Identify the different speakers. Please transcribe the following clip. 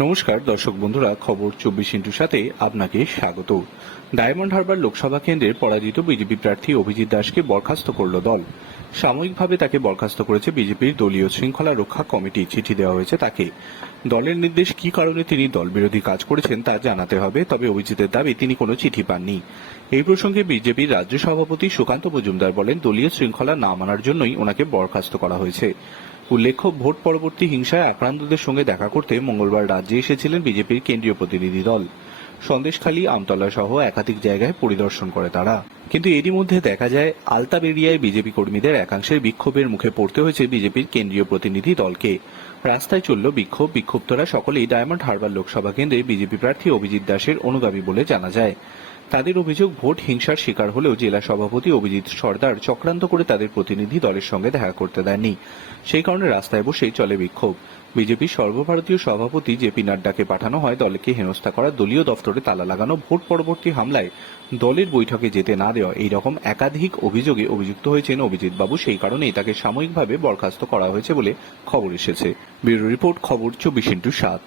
Speaker 1: নমস্কার, দর্শক বন্ধুরা, খবর চব্বিশ ইন্টুর সাথে আপনাকে স্বাগত। ডায়মন্ড হারবার লোকসভা কেন্দ্রের পরাজিত বিজেপি প্রার্থী অভিজিৎ দাসকে বরখাস্ত করল দল। সাময়িকভাবে তাকে বরখাস্ত করেছে বিজেপির দলীয় শৃঙ্খলা রক্ষা কমিটি। চিঠি দেওয়া হয়েছে তাকে। দলের নির্দেশ কি কারণে তিনি দল বিরোধী কাজ করেছেন তা জানাতে হবে, তবে অভিজিতের দাবি তিনি কোনো চিঠি পাননি। এই প্রসঙ্গে বিজেপির রাজ্য সভাপতি সুকান্ত মজুমদার বলেন, দলীয় শৃঙ্খলা না মানার জন্যই ওনাকে বরখাস্ত করা হয়েছে। উল্লেখ্য, ভোট পরবর্তী হিংসায় আক্রান্তদের সঙ্গে দেখা করতে মঙ্গলবার রাজ্যে এসেছিলেন বিজেপির কেন্দ্রীয় প্রতিনিধি দল। সন্দেশখালী, আমতলা সহ একাধিক জায়গায় পরিদর্শন করে তারা। কিন্তু এরই মধ্যে দেখা যায়, আলতাবেরিয়ায় বিজেপি কর্মীদের একাংশের বিক্ষোভের মুখে পড়তে হয়েছে বিজেপির কেন্দ্রীয় প্রতিনিধি দলকে। রাস্তায় চলল বিক্ষোভ। বিক্ষুব্ধরা সকলেই ডায়মন্ড হারবার লোকসভা কেন্দ্রে বিজেপি প্রার্থী অভিজিৎ দাসের অনুগামী বলে জানা যায়। তাদের অভিযোগ ভোট হিংসার শিকার হলেও জেলা সভাপতি অভিজিৎ সর্দার চক্রান্ত করে তাদের প্রতিনিধি দলের সঙ্গে দেখা করতে দেননি। সেই কারণে রাস্তায় বসেই চলে বিক্ষোভ। বিজেপির সর্বভারতীয় সভাপতি জেপি নাড্ডাকে পাঠানো হয় দলকে হেনস্থা করা দলীয় দফতরে তালা লাগানো ভোট পরবর্তী হামলায়। দলের বৈঠকে যেতে না দেওয়া এই রকম একাধিক অভিযোগে অভিযুক্ত হয়েছেন অভিজিৎ বাবু সেই কারণেই তাকে সাময়িকভাবে বরখাস্ত করা হয়েছে বলে খবর এসেছে। ব্যুরো রিপোর্ট, খবর চব্বিশ ইন্টু সাত।